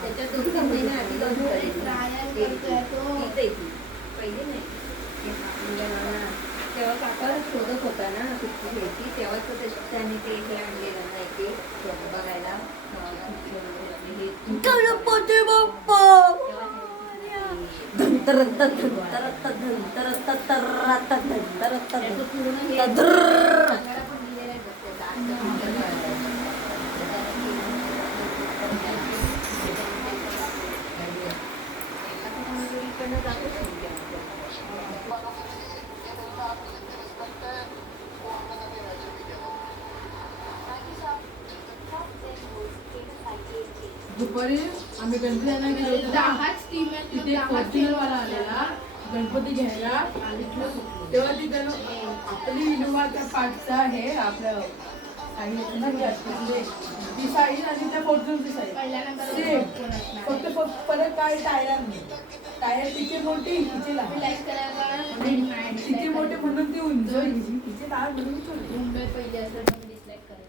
त्याच्यात 2-3 महिने आधी लॉन्च झाली पहिले नाही तेव्हा काका शोधत होता ना सुट्टी घ्यायची तेव्हा तर त्याने ते हे आणलेलं नाही ते बघायला गणपती बाप्पा दुपारी आम्ही गणपती आणायला गेलो तिथे फॉर्च्युनरवाला आलेला गणपती घ्यायला तेव्हा ती आपली इनोवाच्या पाठचा आहे आपलं साडी ती साडी आणि त्या फॉर्च्युनरची साडी सेम फक्त परत काय टायर नाही टायर तिचे मोठे हिचे तिचे मोठे म्हणून ती उंच हिचे टायर म्हणून मुंबई पहिले असं